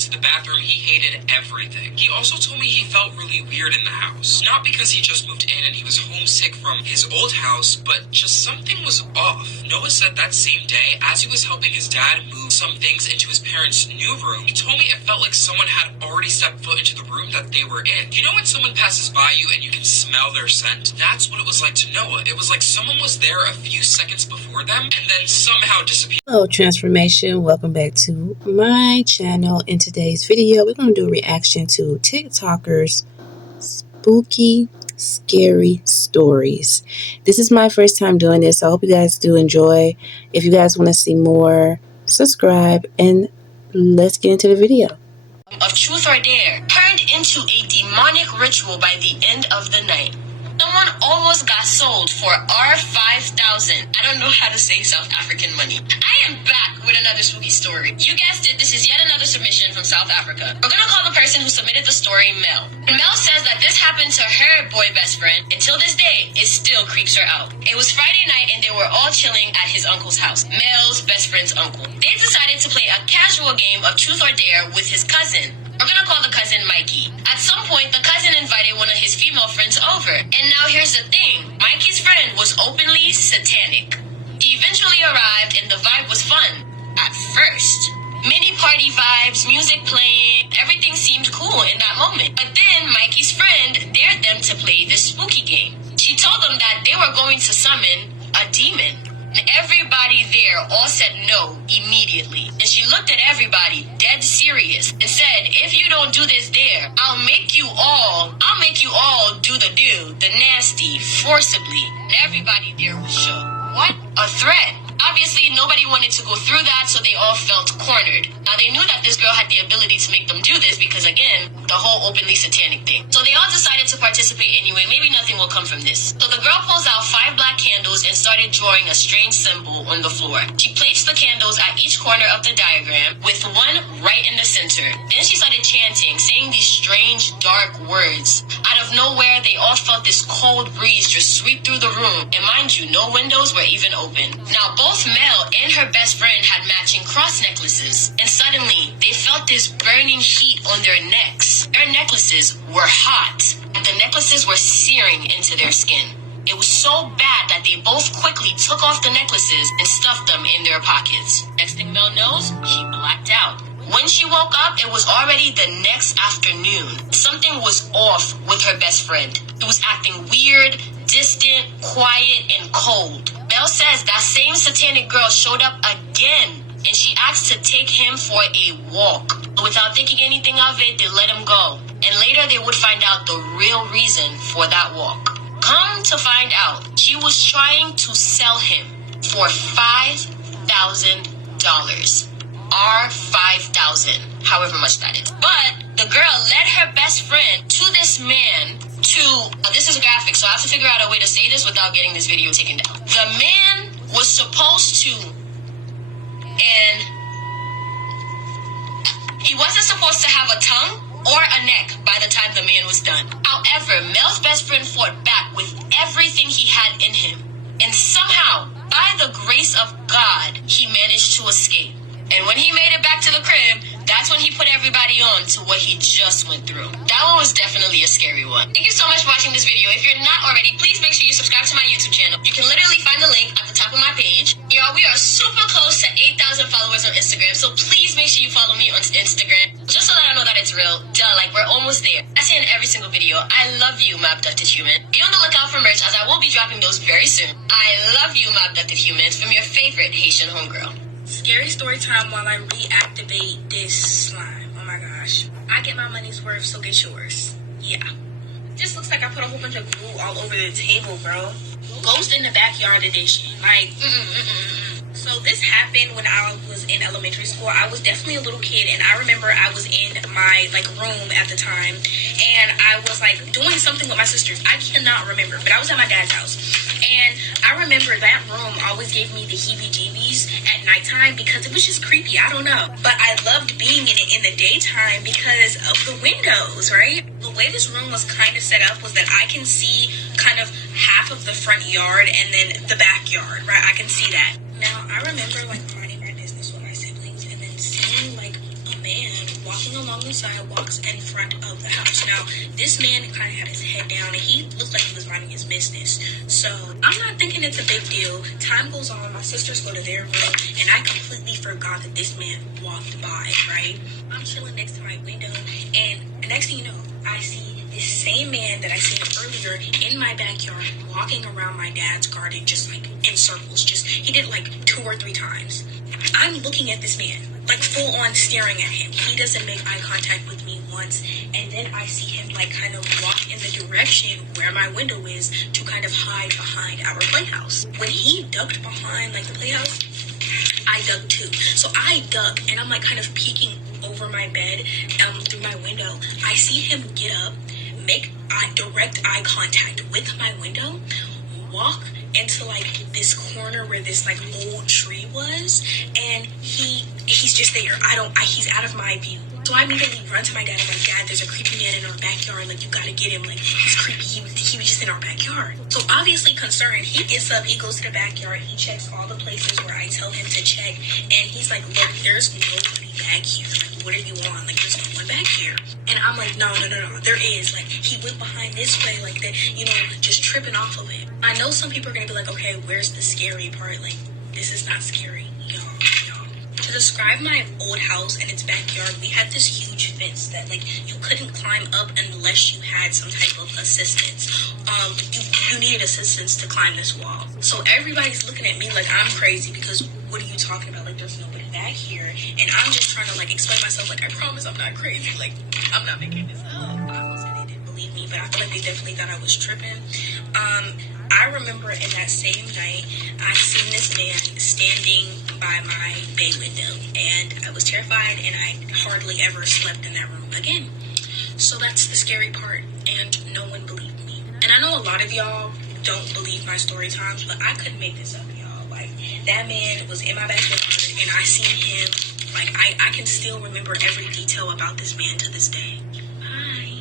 into the bathroom, he hated everything. He also told me he felt really weird in the house. Not because he just moved in and he was homesick from his old house, but just something was off. Noah said that same day, as he was helping his dad move some things into his parents' new room, he told me it felt like someone had already stepped foot into the room that they were in. You know when someone passes by you and you can smell their scent? That's what it was like to Noah. It was like someone was there a few seconds before them and then somehow disappeared. Hello transformation, welcome back to my channel. In today's video we're going to do a reaction to TikTokers spooky scary stories. This is my first time doing this, so I hope you guys do enjoy. If you guys want to see more, subscribe and let's get into the video. Of truth or dare turned into a demonic ritual by the end of the night. Someone almost got sold for R5,000. I don't know how to say South African money. I am back with another spooky story. You guessed it, this is yet another submission from South Africa. We're gonna call the person who submitted the story Mel. And Mel says that this happened to her boy best friend. Until this day, it still creeps her out. It was Friday night and they were all chilling at his uncle's house. Mel's best friend's uncle. They decided to play a casual game of truth or dare with his cousin. We're gonna call the cousin Mikey. At some point, the cousin invited one of his female friends over. And now here's the thing. Mikey's friend was openly satanic. He eventually arrived and the vibe was fun. At first. Mini party vibes, music playing, everything seemed cool in that moment. But then Mikey's friend dared them to play this spooky game. She told them that they were going to summon a demon. And everybody there all said no immediately. And she looked at everybody dead serious and said, if you don't do this dare, I'll make you all do the nasty, forcibly. And everybody there was shook. What? A threat? Obviously, nobody wanted to go through that, so they all felt cornered. Now, they knew that this girl had the ability to make them do this because, again, the whole openly satanic thing. So they all decided to participate anyway. Maybe nothing will come from this. So the girl pulls out 5 black candles and started drawing a strange symbol on the floor. She placed the candles at each corner of the diagram, with one right in the center. Then she started chanting, saying these strange, dark words. Out of nowhere, they all felt this cold breeze just sweep through the room. And mind you, no windows were even open. Now, both Mel and her best friend had matching cross necklaces, and suddenly they felt this burning heat on their necks. Their necklaces were hot, and the necklaces were searing into their skin. It was so bad that they both quickly took off the necklaces and stuffed them in their pockets. Next thing Mel knows, she blacked out. When she woke up, it was already the next afternoon. Something was off with her best friend. It was acting weird, distant, quiet, and cold. Mel says that same satanic girl showed up again, and she asked to take him for a walk. Without thinking anything of it, they let him go. And later they would find out the real reason for that walk. Come to find out, she was trying to sell him for $5,000. R5,000, however much that is. But the girl led her best friend to this man this is a graphic, so I have to figure out a way to say this without getting this video taken down. The man was supposed to, and he wasn't supposed to have a tongue or a neck by the time the man was done. However, Mel's best friend fought back with everything he had in him. And somehow, by the grace of God, he managed to escape. And when he made it back to the crib, that's when he put everybody on to what he just went through. That one was definitely a scary one. Thank you so much for watching this video. If you're not already, please make sure you subscribe to my YouTube channel. You can literally find the link at the top of my page. Y'all, we are super close to 8,000 followers on Instagram, so please make sure you follow me on Instagram, just so that I know that it's real. Duh, like, we're almost there. I say in every single video, I love you, my abducted human. Be on the lookout for merch, as I will be dropping those very soon. I love you, my abducted humans, from your favorite Haitian homegirl. Scary story time while I reactivate this slime. Oh my gosh. I get my money's worth, so get yours. Yeah. Just looks like I put a whole bunch of glue all over the table, bro. Ghost in the backyard edition. Like, So this happened when I was in elementary school. I was definitely a little kid, and I remember I was in my room at the time, and I was doing something with my sisters. I cannot remember, but I was at my dad's house, and I remember that room always gave me the heebie-jeebies at nighttime because it was just creepy. I don't know, but I loved being in it in the daytime because of the windows, right? The way this room was kind of set up was that I can see kind of half of the front yard and then the backyard, right? I can see that. Now, I remember minding my business with my siblings and then seeing a man walking walking along the sidewalks in front of the house. Now, this man kind of had his head down and he looked like he was minding his business. So I'm not thinking it's a big deal. Time goes on, my sisters go to their room, and I completely forgot that this man walked by, right? I'm chilling next to my window, and the next thing you know, I see this same man that I seen earlier in my backyard walking around my dad's garden just like in circles. He did like 2 or 3 times. I'm looking at this man, like full on staring at him. He doesn't make eye contact with me once, and then I see him like kind of walk in the direction where my window is to kind of hide behind our playhouse. When he ducked behind like the playhouse, I ducked too. So I duck and I'm like kind of peeking over my bed through my window. I see him get up, make direct eye contact with my window, walk into like this corner where this like old tree was, and he's just there. He's out of my view. So I immediately run to my dad. I'm like, Dad, there's a creepy man in our backyard. Like, you gotta get him. Like, he's creepy. He was just in our backyard. So obviously concerned, he gets up, he goes to the backyard, he checks all the places where I tell him to check, and he's like, look, there's nobody back here. Like, what are you on? Like, there's no one back here. And I'm like, no, there is. Like, he went behind this way, like that, just tripping off of it. I know some people are gonna be like, okay, where's the scary part? Like, this is not scary, y'all. To describe my old house and its backyard, we had this huge fence that like you couldn't climb up unless you had some type of assistance. You needed assistance to climb this wall. So everybody's looking at me like I'm crazy because what are you talking about? Like, there's nobody back here. And I'm just trying to like explain myself, like, I promise I'm not crazy. Like, I'm not making this up. I almost said they didn't believe me, but I feel like they definitely thought I was tripping. I remember in that same night, I seen this man standing by my bay window, and I was terrified, and I hardly ever slept in that room again. So that's the scary part, and no one believed me. And I know a lot of y'all don't believe my story times, but I couldn't make this up, y'all. Like, that man was in my backyard, and I seen him. Like, I can still remember every detail about this man to this day. Hi.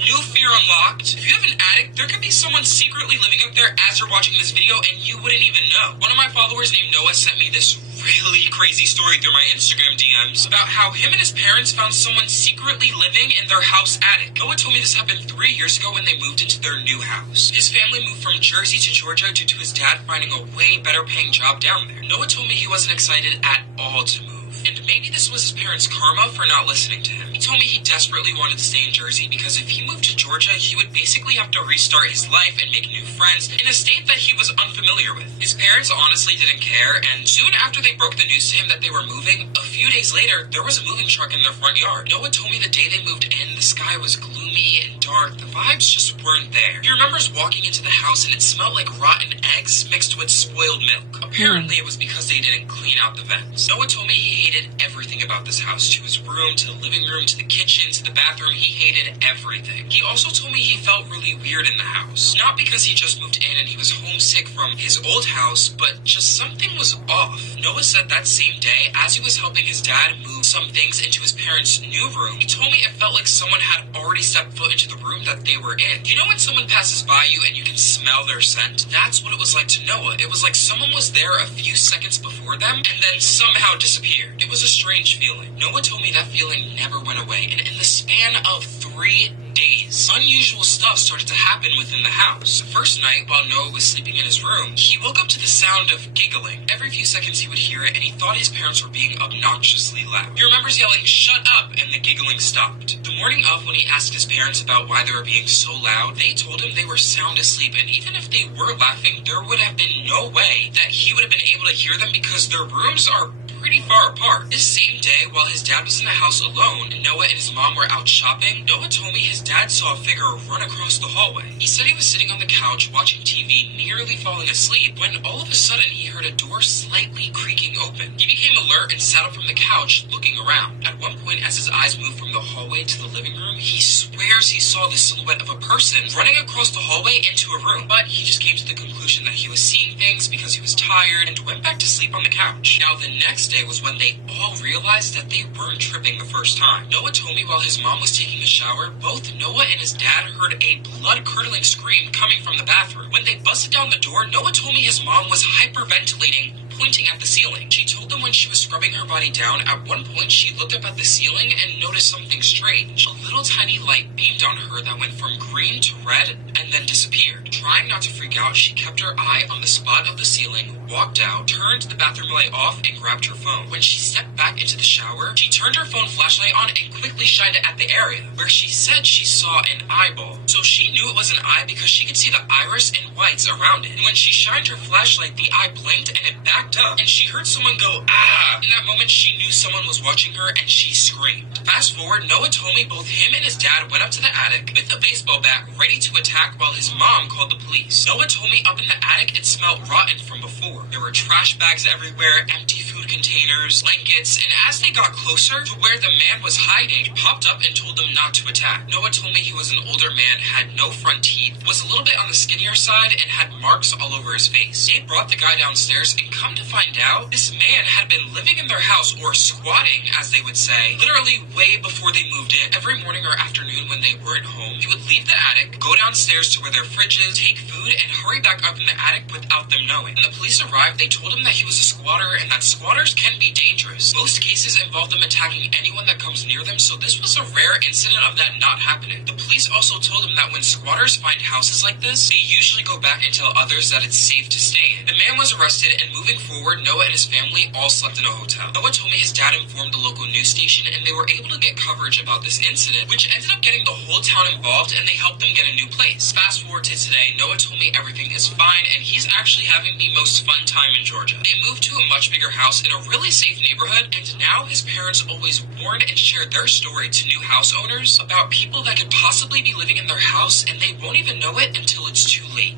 New fear unlocked. If you have an attic, there could be someone secretly living up there as you're watching this video and you wouldn't even know. One of my followers named Noah sent me this really crazy story through my Instagram DMs about how him and his parents found someone secretly living in their house attic. Noah told me this happened 3 years ago when they moved into their new house. His family moved from Jersey to Georgia due to his dad finding a way better paying job down there. Noah told me he wasn't excited at all to move. And maybe this was his parents' karma for not listening to him. He told me he desperately wanted to stay in Jersey because if he moved to Georgia, he would basically have to restart his life and make new friends in a state that he was unfamiliar with. His parents honestly didn't care, and soon after they broke the news to him that they were moving, a few days later, there was a moving truck in their front yard. Noah told me the day they moved in, the sky was gloomy and dark. The vibes just weren't there. He remembers walking into the house and it smelled like rotten eggs mixed with spoiled milk. Apparently, it was because they didn't clean out the vents. Noah told me he hated everything about this house, to his room, to the living room, to the kitchen, to the bathroom. He hated everything. He also told me he felt really weird in the house. Not because he just moved in and he was homesick from his old house, but just something was off. Noah said that same day, as he was helping his dad move some things into his parents' new room, he told me it felt like someone had already stepped foot into the room that they were in. You know when someone passes by you and you can smell their scent? That's what it was like to Noah. It was like someone was there a few seconds before them and then somehow disappeared. It was a strange feeling. Noah told me that feeling never went away, and in the span of 3 days, unusual stuff started to happen within the house. The first night, while Noah was sleeping in his room, he woke up to the sound of giggling. Every few seconds he would hear it, and he thought his parents were being obnoxiously loud. He remembers yelling, "Shut up," and the giggling stopped. The morning of, when he asked his parents about why they were being so loud, they told him they were sound asleep, and even if they were laughing, there would have been no way that he would have been able to hear them because their rooms are pretty far apart. This same day, while his dad was in the house alone and Noah and his mom were out shopping, Noah told me his dad saw a figure run across the hallway. He said he was sitting on the couch watching TV, nearly falling asleep, when all of a sudden he heard a door slightly creaking open. He became alert and sat up from the couch, looking around. At one point, as his eyes moved from the hallway to the living room, he swears he saw the silhouette of a person running across the hallway into a room, but he just came to the conclusion that he was seeing things because he was tired and went back to sleep on the couch. Now, the next day was when they all realized that they weren't tripping the first time. Noah told me while his mom was taking a shower, both Noah and his dad heard a blood-curdling scream coming from the bathroom. When they busted down the door, Noah told me his mom was hyperventilating, pointing at the ceiling. She told them when she was scrubbing her body down, at one point she looked up at the ceiling and noticed something strange. A little tiny light beamed on her that went from green to red and then disappeared. Trying not to freak out, she kept her eye on the spot of the ceiling, walked out, turned the bathroom light off, and grabbed her phone. When she stepped back into the shower, she turned her phone flashlight on and quickly shined it at the area where she said she saw an eyeball. So she knew it was an eye because she could see the iris and whites around it. And when she shined her flashlight, the eye blinked and it backed up, and she heard someone go, "Ah!" In that moment, she knew someone was watching her and she screamed. Fast forward, Noah told me both him and his dad went up to the attic with a baseball bat ready to attack while his mom called the police. Noah told me up in the attic it smelled rotten from before. There were trash bags everywhere, empty food containers, blankets, and as they got closer to where the man was hiding, he popped up and told them not to attack. Noah told me he was an older man, had no front teeth, was a little bit on the skinnier side, and had marks all over his face. They brought the guy downstairs, and come to find out, this man had been living in their house, or squatting, as they would say, literally way before they moved in. Every morning or afternoon when they weren't home, he would leave the attic, go downstairs to where their fridge is, take food, and hurry back up in the attic without them knowing. When the police arrived, they told him that he was a squatter and that squatters can be dangerous. Most cases involve them attacking anyone that comes near them, so this was a rare incident of that not happening. The police also told him that when squatters find houses like this, they usually go back and tell others that it's safe to stay in. The man was arrested, and moving forward, Noah and his family all slept in a hotel. Noah told me his dad informed the local news station, and they were able to get coverage about this incident, which ended up getting the whole town involved, and they helped them get a new place. Fast forward to today, Noah told me everything is fine, and he's actually having the most fun time in Georgia. They moved to a much bigger house in a really safe neighborhood, and now his parents always warn and share their story to new house owners about people that could possibly be living in their house, and they won't even know it until it's too late.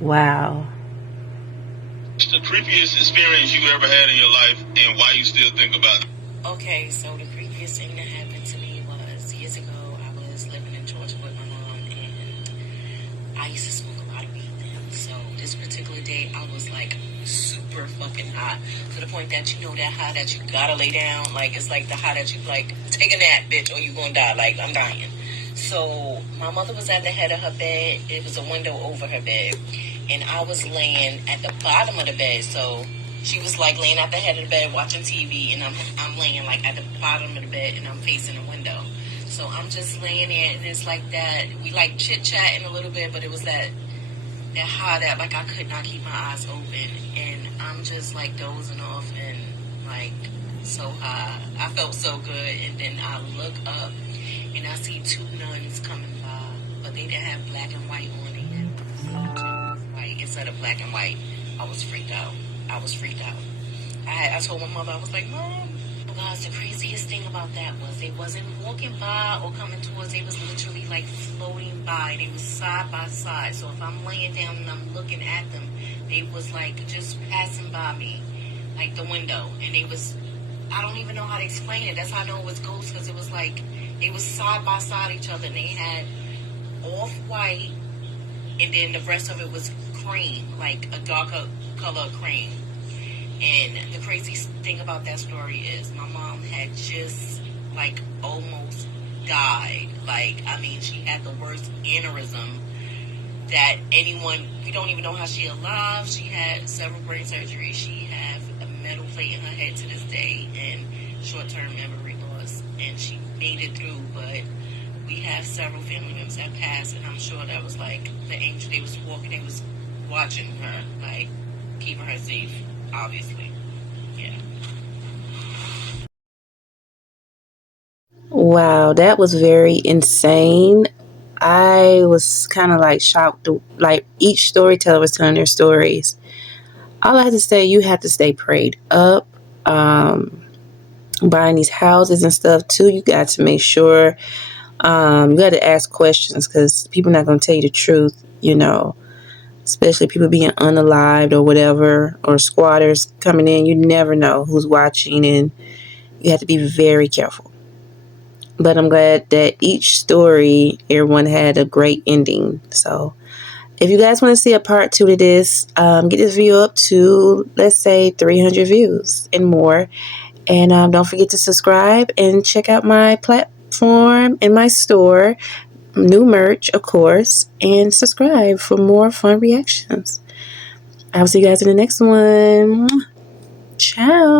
Wow. What's the creepiest experience you ever had in your life, and why you still think about it? Okay, so the creepiest thing that happened to me was years ago. I was living in Georgia with my mom, and I used to smoke a lot of weed then. So this particular day, I was like super fucking hot, to the point that, you know, that high that you gotta lay down. Like, it's like the high that you like, take a nap, bitch, or you gonna die. Like, I'm dying. So my mother was at the head of her bed. It was a window over her bed, and I was laying at the bottom of the bed. So she was like laying at the head of the bed watching TV, and I'm laying like at the bottom of the bed, and I'm facing the window. So I'm just laying there, and it's like that. We like chit chatting a little bit, but it was that high that like I could not keep my eyes open, and I'm just like dozing off and like so high. I felt so good, and then I look up and I see two nuns coming by, but they didn't have black and white on it. White instead of black and white. I was freaked out. I told my mother, I was like, Mom, guys, the craziest thing about that was they wasn't walking by or coming towards. They was literally like floating by. They was side by side. So if I'm laying down and I'm looking at them, they was like just passing by me, like the window. And they was, I don't even know how to explain it. That's how I know it was ghosts, because it was like, they was side by side each other, and they had off-white, and then the rest of it was cream, like a darker color cream. And the crazy thing about that story is my mom had just like almost died. Like, I mean, she had the worst aneurysm that anyone, we don't even know how she alive. She had several brain surgeries. She has a metal plate in her head to this day, and short-term memory loss. And she made it through, but we have several family members that passed, and I'm sure that was like the angel. They was walking, they was watching her, like keeping her safe, obviously. Yeah. Wow, that was very insane. I was kind of like shocked. Like, each storyteller was telling their stories. All I have to say, you have to stay prayed up. Buying these houses and stuff too, you got to make sure you got to ask questions, because people are not going to tell you the truth, you know, especially people being unalived or whatever, or squatters coming in. You never know who's watching, and you have to be very careful. But I'm glad that each story, everyone had a great ending. So if you guys want to see a part 2 to this, get this video up to, let's say, 300 views and more. And don't forget to subscribe and check out my platform and my store, new merch, of course, and subscribe for more fun reactions. I will see you guys in the next one. Ciao.